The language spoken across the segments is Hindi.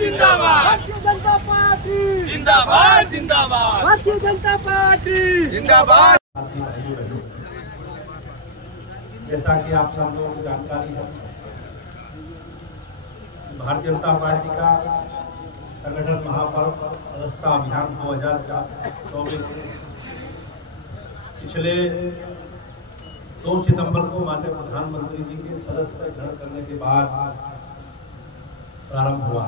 जिंदाबाद, भारतीय जनता पार्टी जिंदाबाद, जिंदाबाद, भारतीय जनता पार्टी जिंदाबाद। भाइयों बहनों, जैसा कि आप सब लोगों को जानकारी है, भारतीय जनता पार्टी का संगठन महापर्व सदस्यता अभियान 2024 पिछले 2 सितंबर को माननीय प्रधानमंत्री जी के सदस्यता ग्रहण करने के बाद प्रारंभ हुआ।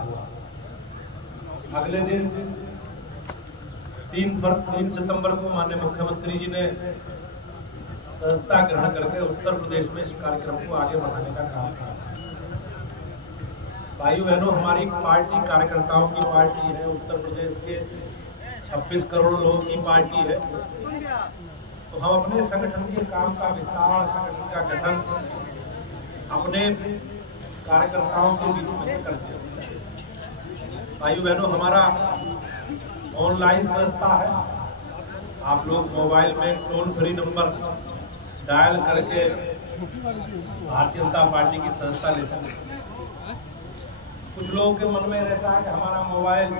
अगले दिन 3 सितंबर को माननीय मुख्यमंत्री जी ने सदस्यता ग्रहण करके उत्तर प्रदेश में इस कार्यक्रम को आगे बढ़ाने का काम किया। भाइयों बहनों, हमारी पार्टी कार्यकर्ताओं की पार्टी है, उत्तर प्रदेश के 26 करोड़ लोगों की पार्टी है। तो हम अपने संगठन के काम का विस्तार, संगठन का गठन अपने कार्यकर्ताओं के बीच में करते हैं। भाइयों बहनों, हमारा ऑनलाइन संस्था है। आप लोग मोबाइल में टोल फ्री नंबर डायल करके भारतीय जनता पार्टी की संस्था ले सकते हैं। कुछ लोगों के मन में रहता है कि हमारा मोबाइल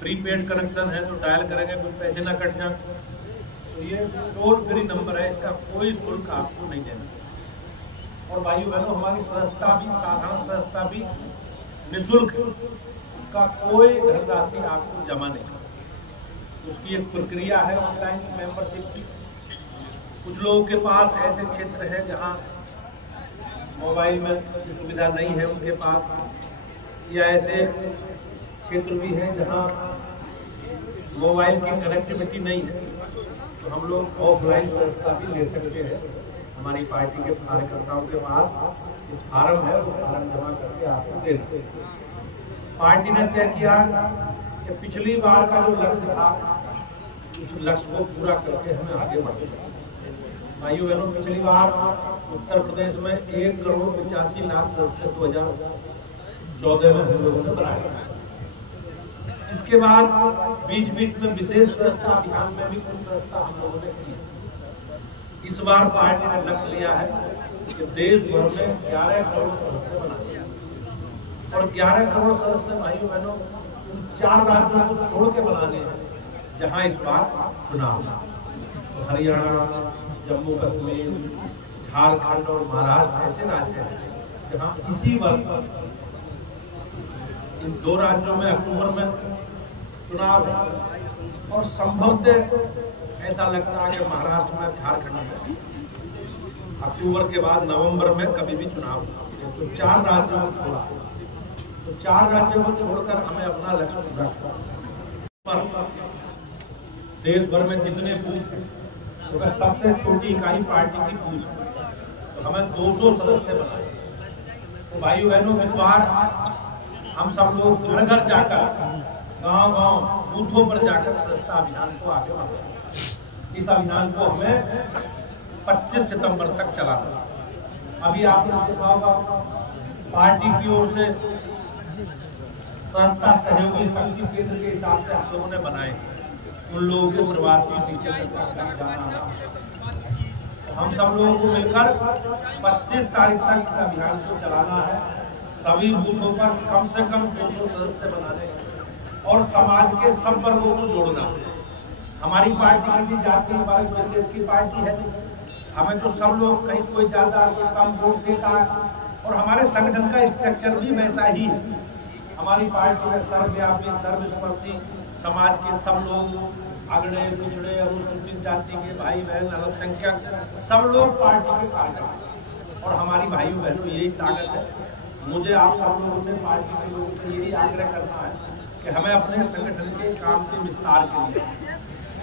प्रीपेड कनेक्शन है तो डायल करेंगे कुछ पैसे ना कट जाए। तो ये टोल फ्री नंबर है, इसका कोई शुल्क आपको नहीं देना। और भाइयों बहनों, हमारी संस्था भी साधारण संस्था भी निःशुल्क है, उसका कोई धनराशि आपको जमा नहीं करना। उसकी एक प्रक्रिया है ऑनलाइन मेंबरशिप की। कुछ लोगों के पास ऐसे क्षेत्र है जहां मोबाइल में सुविधा नहीं है उनके पास, या ऐसे क्षेत्र भी हैं जहां मोबाइल की कनेक्टिविटी नहीं है, तो हम लोग ऑफलाइन संस्था भी ले सकते हैं। हमारी पार्टी के कार्यकर्ताओं के पास जो फार्म है वो फार्म जमा करके आपको देना। पार्टी ने तय किया कि पिछली बार का जो लक्ष्य था उस लक्ष्य को पूरा करके हमें आगे बढ़ना। भाइयों बहनों, पिछली बार उत्तर प्रदेश में 1,85,00,000 सदस्य 2014 में हम लोगों ने बनाया। इसके बाद बीच बीच में विशेष सदस्यता अभियान में भी कुछ सदस्यता हम लोगों ने की। इस बार पार्टी ने लक्ष्य लिया है कि देश भर में 11 करोड़ सदस्य बनाए, और 11 करोड़ सदस्य भाइयों बहनों उन 4 राज्यों को छोड़ के बनाने हैं जहां इस बार चुनाव, तो हरियाणा, जम्मू कश्मीर, झारखंड और महाराष्ट्र ऐसे राज्य हैं जहां इसी वर्ष इन 2 राज्यों में अक्टूबर में चुनाव है। और संभवतः ऐसा लगता है कि महाराष्ट्र में, झारखंड में अक्टूबर के बाद नवंबर में कभी भी चुनाव हो। तो 4 राज्यों को छोड़ा, तो 4 राज्यों को छोड़कर हमें अपना लक्ष्य पूरा करना। देश भर में जितने बूथ हैं, तो सबसे छोटी इकाई पार्टी की बूथ है, तो हमें 200 सदस्य बनाए। तो भाइयों बहनों, इस बार हम सब लोग घर घर जाकर, गांव-गांव, बूथों पर जाकर सदस्यता अभियान को आगे बढ़ाएं। इस अभियान को हमें 25 सितंबर तक चलाना। अभी आपने देखा होगा पार्टी की ओर से संस्था सहयोगी शक्ति केंद्र के हिसाब से हम लोगों ने बनाए। उन लोगों के प्रवास में नीचे जाना, हम सब लोगों को मिलकर 25 तारीख तक इस अभियान को चलाना है। सभी बूथों पर कम से कम 200 सदस्य बनाने और समाज के सब वर्गों को जोड़ना। हमारी पार्टी की जाति वर्ग प्रदेश की पार्टी है, हमें तो सब लोग, कहीं कोई ज्यादा कोई कम वोट देता है, और हमारे संगठन का स्ट्रक्चर भी वैसा ही है। हमारी पार्टी में सर्वव्यापी, सर्वस्पर्शी समाज के सब लोग, अगड़े पिछड़े, अनुसूचित जाति के भाई बहन, अल्पसंख्यक, सब लोग पार्टी के कार्यकर्ता। और हमारी भाइयों बहनों, यही ताकत है। मुझे आप सब लोगों से, पार्टी के लोगों से यही आग्रह करना है कि हमें अपने संगठन के काम के विस्तार के लिए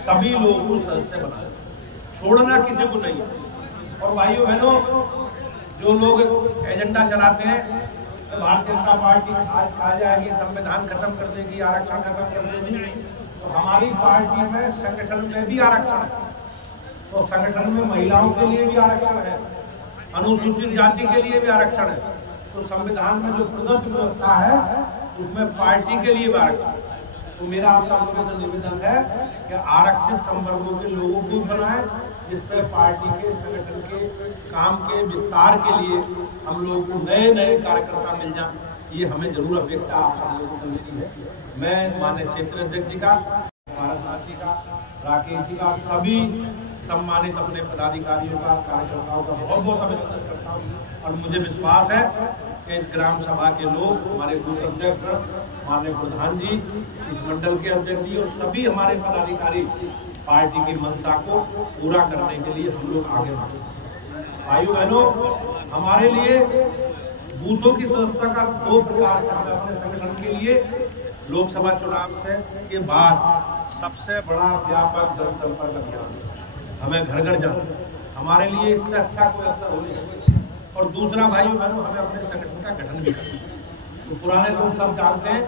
सभी लोगों को सदस्य बनाए, छोड़ना किसी को नहीं। और भाइयों बहनों, जो लोग एजेंडा चलाते हैं तो भारतीय जनता पार्टी आज कहा जाएगी संविधान खत्म कर देगी, आरक्षण खत्म कर देगी, तो हमारी पार्टी में संगठन में भी आरक्षण है। तो संगठन में महिलाओं के लिए भी आरक्षण है, अनुसूचित जाति के लिए भी आरक्षण है। तो संविधान में जो प्रदत्त व्यवस्था है उसमें पार्टी के लिए भी आरक्षण। तो मेरा आप सब लोगों से निवेदन है कि आरक्षित संवर्गों के लोगों को बनाएं, जिससे पार्टी के संगठन के काम के विस्तार के लिए हम लोग को नए नए कार्यकर्ता मिल जाएं। ये हमें जरूर अपेक्षा आप सब लोगों को लेनी है। मैं माननीय क्षेत्रीय अध्यक्ष जी का, महाराज जी का, राकेश जी का, सभी सम्मानित अपने पदाधिकारियों का, कार्यकर्ताओं का बहुत बहुत अभिनंदन करता हूँ। और मुझे विश्वास है कि इस ग्राम सभा के लोग, हमारे बूथ अध्यक्ष, माननीय प्रधान जी, इस मंडल के अध्यक्ष जी और सभी हमारे पदाधिकारी पार्टी की मंशा को पूरा करने के लिए हम लोग आगे बढ़े। भाइयों बहनों, हमारे लिए बूथों की सदस्यता का 2 प्रकार का अपने संगठन के लिए लोकसभा चुनाव से के बाद सबसे बड़ा व्यापक जनसंपर्क अभियान, हमें घर घर जाना, हमारे लिए इससे अच्छा कोई असर हो नहीं सकता। और दूसरा भाइयों बहनों, हमें अपने संगठन का गठन भी करना है। तो पुराने लोग सब जानते हैं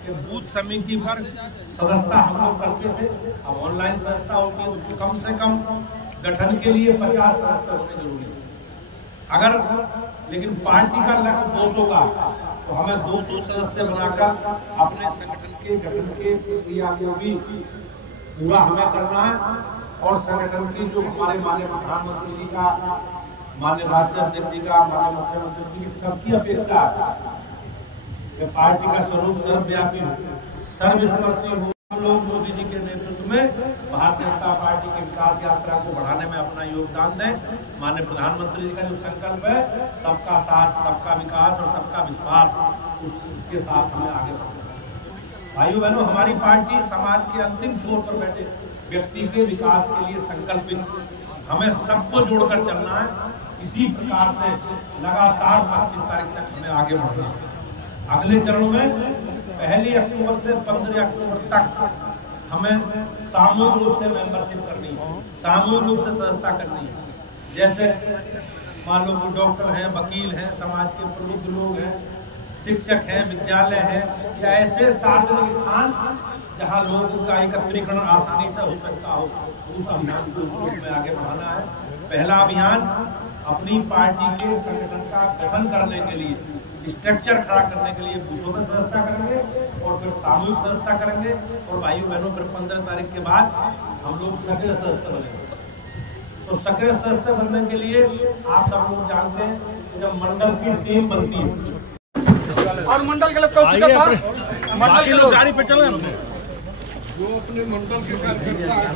कि बूथ समिति पर सदस्यता हम लोग करते थे, अब ऑनलाइन सदस्यता होती है, तो कम से कम गठन के लिए 50 सदस्य होने जरूरी है। अगर लेकिन पार्टी का लक्ष्य 200 का, तो हमें 200 सदस्य बनाकर अपने संगठन के गठन के प्रक्रिया को भी पूरा हमें करना है। और संगठन की जो हमारे माननीय प्रधानमंत्री जी का, माननीय राष्ट्रीय अध्यक्ष जी का, माननीय मुख्यमंत्री जी की सबकी अपेक्षा है कि पार्टी का स्वरूप सर्वव्यापी हो, सर्वस्पर्शी हो। हम लोग मोदी जी के नेतृत्व में भारतीय जनता पार्टी की विकास यात्रा को बढ़ाने में अपना योगदान दें। माननीय प्रधानमंत्री जी का जो संकल्प है, सबका साथ, सबका विकास और सबका विश्वास, उसके साथ हमें आगे बढ़ना है। भाइयों बहनों, हमारी पार्टी समाज के अंतिम छोर पर बैठे व्यक्ति के विकास के लिए संकल्पित, हमें सबको जोड़कर चलना है। इसी प्रकार से लगातार 25 तारीख तक हमें आगे बढ़ना है। अगले चरणों में 1 अक्टूबर से 15 अक्टूबर तक हमें सामूहिक रूप से मेंबरशिप करनी है, सामूहिक रूप से सदस्यता करनी है। जैसे मान लो डॉक्टर हैं, वकील हैं, समाज के प्रमुख लोग हैं, शिक्षक हैं, विद्यालय है, या ऐसे सार्वजनिक स्थान जहां लोगों का एकत्रीकरण आसानी से हो सकता हो, उस अभियान को में आगे बढ़ाना है। पहला अभियान अपनी पार्टी के संगठन का गठन करने के लिए, स्ट्रक्चर खड़ा करने के लिए बूथों में सदस्यता करेंगे और फिर सामूहिक सदस्यता करेंगे। और भाइयों बहनों, फिर 15 तारीख के बाद हम लोग सक्रिय सदस्य बनेंगे। तो सक्रिय सदस्य बनने के लिए आप सब लोग जानते हैं कि जब मंडल की टीम बनती है और मंडल के लोग मंडल के लोग गाड़ी पे चल रहे हैं, जो अपने मंडल के कार्यकर्ता हैं।